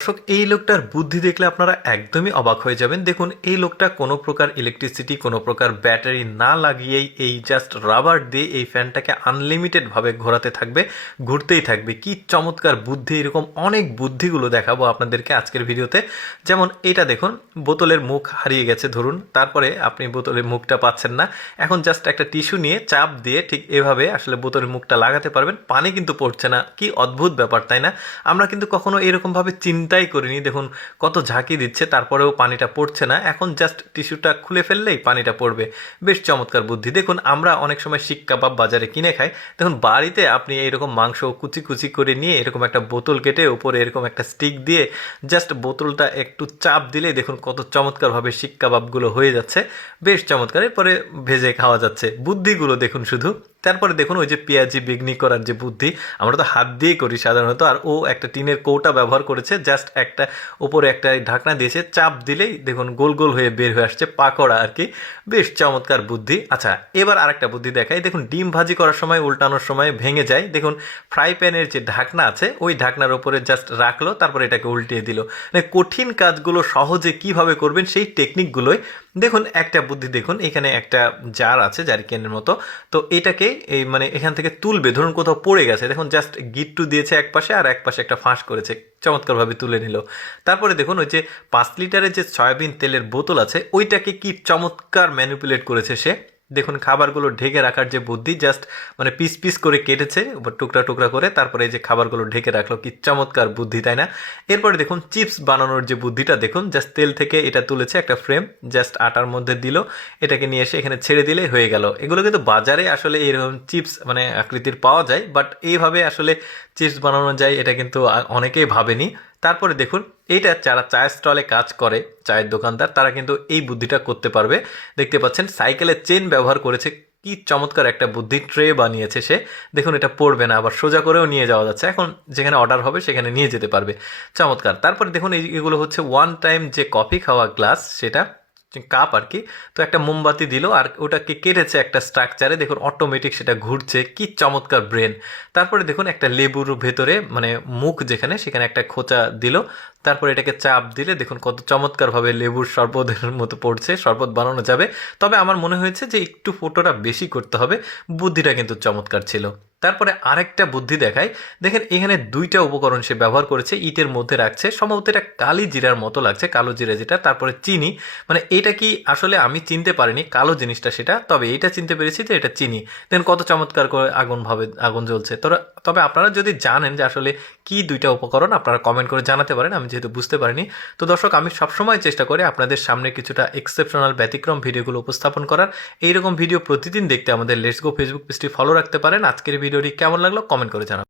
দর্শক, এই লোকটার বুদ্ধি দেখলে আপনারা একদমই অবাক হয়ে যাবেন। দেখুন, এই লোকটা কোনো প্রকার ইলেকট্রিসিটি কোনো প্রকার ব্যাটারি না লাগিয়েই এই জাস্ট রাবার দিয়ে এই ফ্যানটাকে আনলিমিটেডভাবে ঘোরাতে থাকবে, ঘুরতেই থাকবে। কি চমৎকার বুদ্ধি, এরকম অনেক বুদ্ধিগুলো দেখাবো আপনাদেরকে আজকের ভিডিওতে। যেমন এটা দেখুন, বোতলের মুখ হারিয়ে গেছে, ধরুন। তারপরে আপনি বোতলের মুখটা পাচ্ছেন না। এখন জাস্ট একটা টিস্যু নিয়ে চাপ দিয়ে ঠিক এভাবে আসলে বোতলের মুখটা লাগাতে পারবেন। পানি কিন্তু পড়ছে না। কি অদ্ভুত ব্যাপার, তাই না? আমরা কিন্তু কখনো এরকমভাবে চিন্তাই করিনি। দেখুন, কত ঝাঁকি দিচ্ছে, তারপরেও পানিটা পড়ছে না। এখন জাস্ট টিস্যুটা খুলে ফেললেই পানিটা পড়বে। বেশ চমৎকার বুদ্ধি। দেখুন, আমরা অনেক সময় শিক কাবাব বাজারে কিনে খাই। দেখুন, বাড়িতে আপনি এরকম মাংস কুচি কুচি করে নিয়ে এরকম একটা বোতল কেটে উপরে এরকম একটা স্টিক দিয়ে জাস্ট বোতলটা একটু চাপ দিলেই দেখুন, কত চমৎকারভাবে শিক কাবাবগুলো হয়ে যাচ্ছে। বেশ চমৎকার। এরপরে ভেজে খাওয়া যাচ্ছে। বুদ্ধিগুলো দেখুন শুধু। তারপরে দেখুন ওই যে পেঁয়াজি বিঘ্নি করার যে বুদ্ধি, আমরা তো হাত দিয়েই করি সাধারণত, আর ও একটা টিনের কৌটা ব্যবহার করেছে জাস্ট একটা উপরে একটা ঢাকনা দিয়েছে, চাপ দিলেই দেখুন গোল গোল হয়ে বের হয়ে আসছে পাকোড়া আর কি। বেশ চমৎকার বুদ্ধি। আচ্ছা এবার আরেকটা বুদ্ধি দেখাই। দেখুন, ডিম ভাজি করার সময়, উল্টানোর সময় ভেঙে যায়। দেখুন ফ্রাই প্যানের যে ঢাকনা আছে, ওই ঢাকনার উপরে জাস্ট রাখল, তারপরে এটাকে উল্টিয়ে দিল। মানে কঠিন কাজগুলো সহজে কীভাবে করবেন সেই টেকনিকগুলোই দেখুন, একটা বুদ্ধি দেখুন, এখানে একটা জার আছে জারিকেনের মতো। তো এটাকে এই মানে এখান থেকে তুলবে। ধরুন কোথাও পড়ে গেছে, দেখুন জাস্ট গিট্টু দিয়েছে এক পাশে আর এক পাশে একটা ফাঁস করেছে, চমৎকারভাবে তুলে নিল। তারপরে দেখুন ওই যে পাঁচ লিটারের যে সয়াবিন তেলের বোতল আছে, ওইটাকে কি চমৎকার ম্যানিপুলেট করেছে সে? দেখুন, খাবারগুলো ঢেকে রাখার যে বুদ্ধি জাস্ট মানে পিস পিস করে কেটেছে টুকরা টুকরা করে, তারপরে এই যে খাবারগুলো ঢেকে রাখল, কি চমৎকার বুদ্ধি, তাই না? এরপরে দেখুন চিপস বানানোর যে বুদ্ধিটা, দেখুন জাস্ট তেল থেকে এটা তুলেছে একটা ফ্রেম জাস্ট আটার মধ্যে দিল, এটাকে নিয়ে এসে এখানে ছেড়ে দিলেই হয়ে গেল। এগুলো কিন্তু বাজারে আসলে এইরকম চিপস মানে আকৃতির পাওয়া যায় বাট এইভাবে আসলে চিপস বানানো যায়, এটা কিন্তু অনেকেই ভাবেনি। তারপরে দেখুন, এইটা যারা চায়ের স্টলে কাজ করে, চায়ের দোকানদার, তারা কিন্তু এই বুদ্ধিটা করতে পারবে। দেখতে পাচ্ছেন, সাইকেলের চেন ব্যবহার করেছে। কি চমৎকার একটা বুদ্ধি ট্রে বানিয়েছে সে। দেখুন, এটা পড়বে না, আবার সোজা করেও নিয়ে যাওয়া যাচ্ছে। এখন যেখানে অর্ডার হবে, সেখানে নিয়ে যেতে পারবে। চমৎকার। তারপরে দেখুন এইগুলো হচ্ছে ওয়ান টাইম যে কফি খাওয়া গ্লাস সেটা কাপ আর কি, তো একটা মোমবাতি দিল আর ওটাকে কেটেছে একটা স্ট্রাকচারে দেখুন অটোমেটিক সেটা ঘুরছে। কি চমৎকার ব্রেন তারপরে দেখুন, একটা লেবুর ভেতরে মানে মুখ যেখানে, সেখানে একটা খোঁচা দিল। তারপরে এটাকে চাপ দিলে, দেখুন, কত চমৎকারভাবে লেবুর শরবতের মতো পড়ছে, শরবত বানানো যাবে। তবে আমার মনে হয়েছে যে, একটু ফটোটা বেশি করতে হবে। বুদ্ধিটা কিন্তু চমৎকার ছিল। তারপরে আরেকটা বুদ্ধি দেখায়, দেখেন এখানে দুইটা উপকরণ সে ব্যবহার করেছে, ইটের মধ্যে রাখছে, সম্ভবত এটা কালি জিরার মতো লাগছে, কালো জিরা যেটা, তারপরে চিনি মানে এটা কি আসলে আমি চিনতে পারিনি, কালো জিনিসটা সেটা, তবে এটা চিনতে পেরেছি যে এটা চিনি। দেন কত চমৎকার করে আগুন ভাবে, আগুন জ্বলছে। তবে তবে আপনারা যদি জানেন যে আসলে কি দুইটা উপকরণ, আপনারা কমেন্ট করে জানাতে পারেন, আমি যেহেতু বুঝতে পারিনি। তো দর্শক, আমি সবসময় চেষ্টা করি আপনাদের সামনে কিছুটা এক্সেপশনাল ব্যতিক্রম ভিডিওগুলো উপস্থাপন করার। এইরকম ভিডিও প্রতিদিন দেখতে আমাদের লেটস গো ফেসবুক পেজটি ফলো রাখতে পারেন। আজকের ভিডিওটি কেমন লাগল কমেন্ট করে জানাবেন।